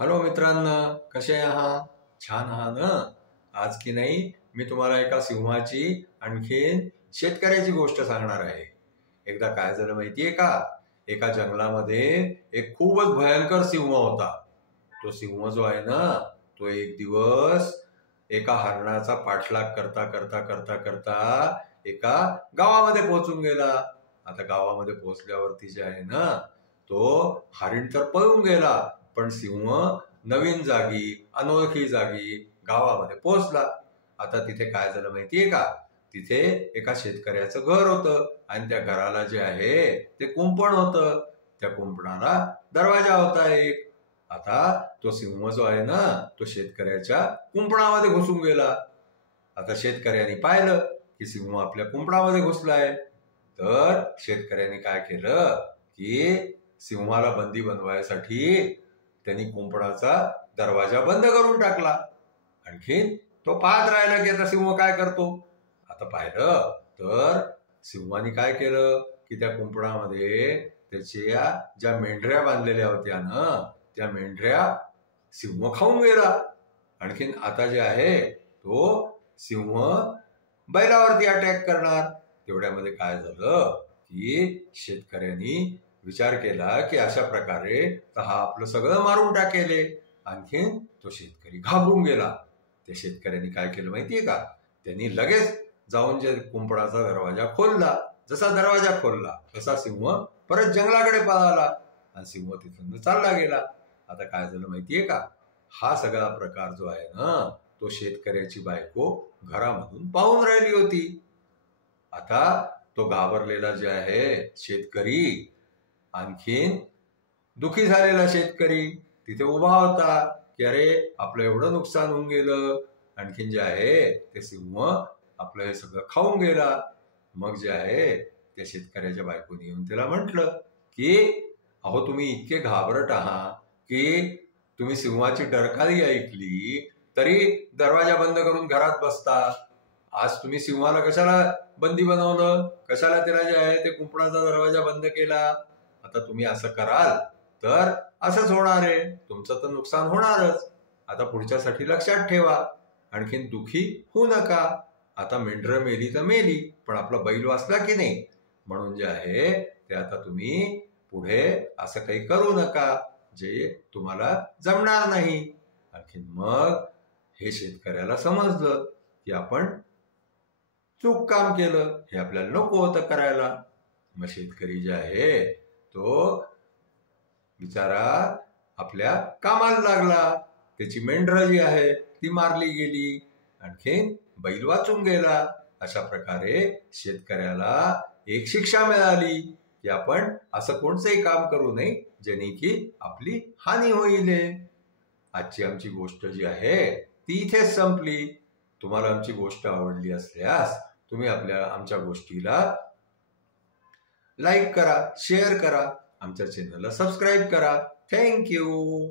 Hello मित्रांनो, कसे आहात? छान आहात ना? आज की नाही मी तुम्हाला एका सिंहाची आणखीन शेतकऱ्याची गोष्ट सांगणार आहे. एकदा काय झालं माहितीये का? एका जंगलामध्ये एक खूपच भयंकर सिंह होता. तो सिंह जो आहे ना, तो एक दिवस एका हरणाचा पाठलाग करता करता करता करता एका गावामध्ये पोहोचून गेला. आता गावामध्ये पोहोचल्यावरती जे आहे ना, तो हरिण तर पळून गेला, पण सिंह नवीन जागी, अनोळखी जागी गावामध्ये पोहोचला. आता तिथे काय झालं माहितीये का? तिथे एका शेतकऱ्याचं घर होतं आणि त्या घराला जे आहे ते कुंपण होतं. त्या कुंपणाला दरवाजा होता एक. आता तो सिंह जो आहे ना, तो शेतकऱ्याच्या कुंपणामध्ये घुसून गेला. आता शेतकऱ्यांनी पाहिलं की सिंह आपल्या कुंपणामध्ये घुसलाय. तर शेतकऱ्यांनी काय केलं की सिंहाला बंदी बनवायसाठी त्यांनी कुंपणाचा दरवाजा बंद करून टाकला. आणखीन तो पाहत राहिला की आता सिंह काय करतो. आता पाहिलं तर सिंहाने काय केलं की त्या कुंपणामध्ये त्याच्या ज्या मेंढऱ्या बांधलेल्या होत्या ना, त्या मेंढऱ्या सिंह खाऊन गेला. आणखीन आता जे आहे तो सिंह बैलावरती अटॅक करणार. तेवढ्यामध्ये काय झालं की शेतकऱ्यांनी विचार केला की अशा प्रकारे तर हा आपलं सगळं मारून टाकेले. आणखीन तो शेतकरी घाबरून गेला. त्या शेतकऱ्यांनी काय केलं माहितीये का? त्यांनी लगेच जाऊन जे कुंपणाचा दरवाजा खोलला. जसा दरवाजा खोलला तसा सिंह परत जंगलाकडे पळाला आणि सिंह तिथून चालला गेला. आता काय झालं माहितीये का? हा सगळा प्रकार जो आहे ना, तो शेतकऱ्याची बायको घरामधून पाहून राहिली होती. आता तो घाबरलेला जे आहे शेतकरी, आणखीन दुखी झालेला शेतकरी तिथे उभा होता की अरे आपलं एवढं नुकसान होऊन गेलं, आणखीन जे आहे ते सिंह आपलं हे सगळं खाऊन गेला. मग जे आहे त्या शेतकऱ्याच्या बायकोने येऊन त्याला म्हटलं की अहो, तुम्ही इतके घाबरट आहात की तुम्ही सिंहाची डरकाळी ऐकली तरी दरवाजा बंद करून घरात बसता. आज तुम्ही सिंहाला कशाला बंदी बनवलं? कशाला त्याला जे आहे ते कुंपणाचा दरवाजा बंद केला? आता तुम्ही असं कराल तर असंच होणार आहे, तुमचं तर नुकसान होणारच. आता पुढच्यासाठी लक्षात ठेवा, आणखीन दुखी होऊ नका. आता मेंढरं मेली तर मेली, पण आपला बैल वाचला की नाही. म्हणून जे आहे ते आता तुम्ही पुढे असं काही करू नका जे तुम्हाला जमणार नाही. आणखीन मग हे शेतकऱ्याला समजलं की आपण चूक काम केलं, हे आपल्याला नको होतं करायला. मग शेतकरी जे आहे तो बिचारा आपल्या कामाला लागला. त्याची मेंढरं जी आहे ती मारली गेली, आणखीन बैल वाचून गेला. अशा प्रकारे शेतकऱ्याला एक शिक्षा मिळाली की आपण असं कोणतंही काम करू नये ज्याने की आपली हानी होईल. आजची आमची गोष्ट जी आहे ती इथेच संपली. तुम्हाला आमची गोष्ट आवडली असल्यास तुम्ही आमच्या गोष्टीला लाईक करा, शेअर करा, आमच्या चॅनलला सबस्क्राईब करा. थँक्यू.